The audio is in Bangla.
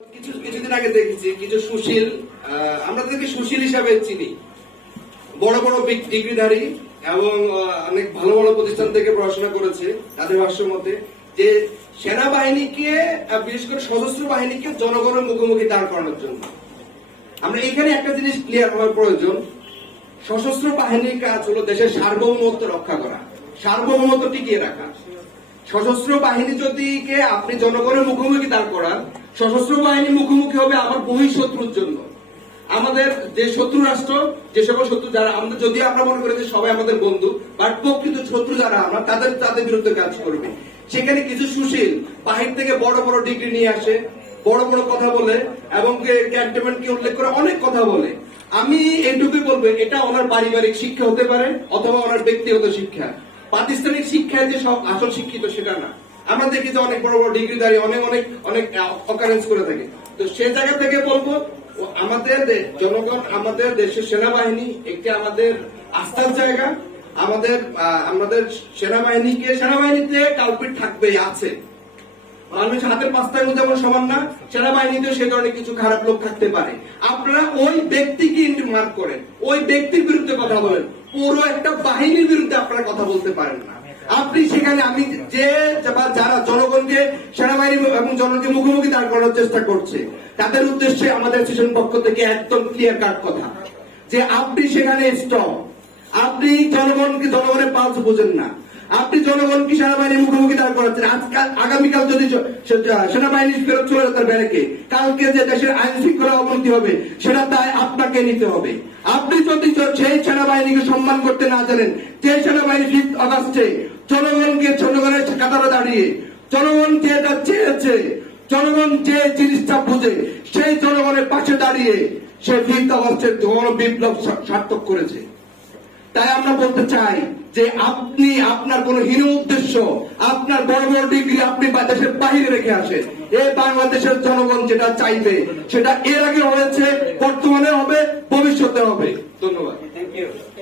কিছুদিন আগে দেখেছি কিছু সুশীল, আমরা তাদেরকে সুশীল হিসাবে চিনি, বড় বড় ডিগ্রিধারী এবং অনেক ভালো ভালো প্রতিষ্ঠান থেকে পড়াশোনা করেছে। তাদের ভাষ্য মতে যে সেনাবাহিনীকে, বিশেষ করে সশস্ত্র বাহিনীকে জনগণের মুখোমুখি দাঁড় করানোর জন্য আমরা এখানে একটা জিনিস ক্লিয়ার হওয়ার প্রয়োজন। সশস্ত্র বাহিনীর কাজ হলো দেশের সার্বভৌমত্ব রক্ষা করা, সার্বভৌমত্ব টিকিয়ে রাখা। সশস্ত্র বাহিনী যদি আপনি জনগণের মুখোমুখি দাঁড় করান, সশস্ত্র বাহিনী মুখোমুখি হবে আমার বহিঃশত্রুর জন্য। আমাদের যে শত্রু রাষ্ট্র, যে সকল শত্রু যারা আমরা, যদি আমরা মনে করি যে সবাই আমাদের বন্ধু, বাট প্রকৃত শত্রু যারা আমরা, তাদের বিরুদ্ধে কাজ করবে। সেখানে কিছু সুশীল বাহির থেকে বড় বড় ডিগ্রি নিয়ে আসে, বড় বড় কথা বলে এবং ক্যান্টনমেন্টকে উল্লেখ করে অনেক কথা বলে। আমি এইটুকুই বলবো, এটা ওনার পারিবারিক শিক্ষা হতে পারে অথবা ওনার ব্যক্তিগত শিক্ষা। প্রাতিষ্ঠানিক শিক্ষায় যে সব আসল শিক্ষিত সেটা না। আমরা দেখি যে অনেক বড় বড় ডিগ্রিধারী অনেক অনেক অনেক অকারেন্স করে থাকে। তো সে জায়গা থেকে বলবো, আমাদের জনগণ, আমাদের দেশের সেনাবাহিনী একটি আমাদের আস্থার জায়গা। আমাদের সেনাবাহিনীতে কালপিট থাকবে, আছে। মানুষ হাতের পাঁচটায় যেমন সমান না, সেনাবাহিনীতেও সে ধরনের কিছু খারাপ লোক থাকতে পারে। আপনারা ওই ব্যক্তিকে মার্ক করেন, ওই ব্যক্তির বিরুদ্ধে কথা বলেন, পুরো একটা বাহিনীর বিরুদ্ধে আপনারা কথা বলতে পারেন না। আপনি সেখানে আমি যারা জনগণকে, সেনাবাহিনী এবং জনগণকে মুখোমুখি দাঁড় করার চেষ্টা করছে, তাদের উদ্দেশ্যে আমাদের স্টেশন পক্ষ থেকে একদম ক্লিয়ার কাট কথা যে আপনি সেখানে স্টপ। আপনি জনগণের পালস বোঝেন না। আপনি জনগণকে সেনাবাহিনীর মুখোমুখি দাঁড় করাচ্ছেন। আগামীকাল যদি সেনাবাহিনী ফেরত চলে যেতে ব্যারেকে, কালকে যে দেশের আইন শৃঙ্খলা অবনতি হবে সেটা দায় আপনাকে নিতে হবে। আপনি যদি সেই সেনাবাহিনীকে সম্মান করতে না জানেন, যে সেনাবাহিনী 5 আগস্টে জনগণের কাতারে দাঁড়িয়ে জনগণ যেটা চেয়েছে, জনগণ যে জিনিসটা বুঝে, সেই জনগণের পাশে দাঁড়িয়ে সে 5 আগস্টের বিপ্লব সার্থক করেছে। তাই আমরা বলতে চাই যে আপনি আপনার কোন হীন উদ্দেশ্য, আপনার বড় বড় ডিগ্রি আপনি দেশের বাহিরে রেখে আসেন। এই বাংলাদেশের জনগণ যেটা চাইবে সেটা এর আগে হয়েছে, বর্তমানে হবে, ভবিষ্যতে হবে। ধন্যবাদ।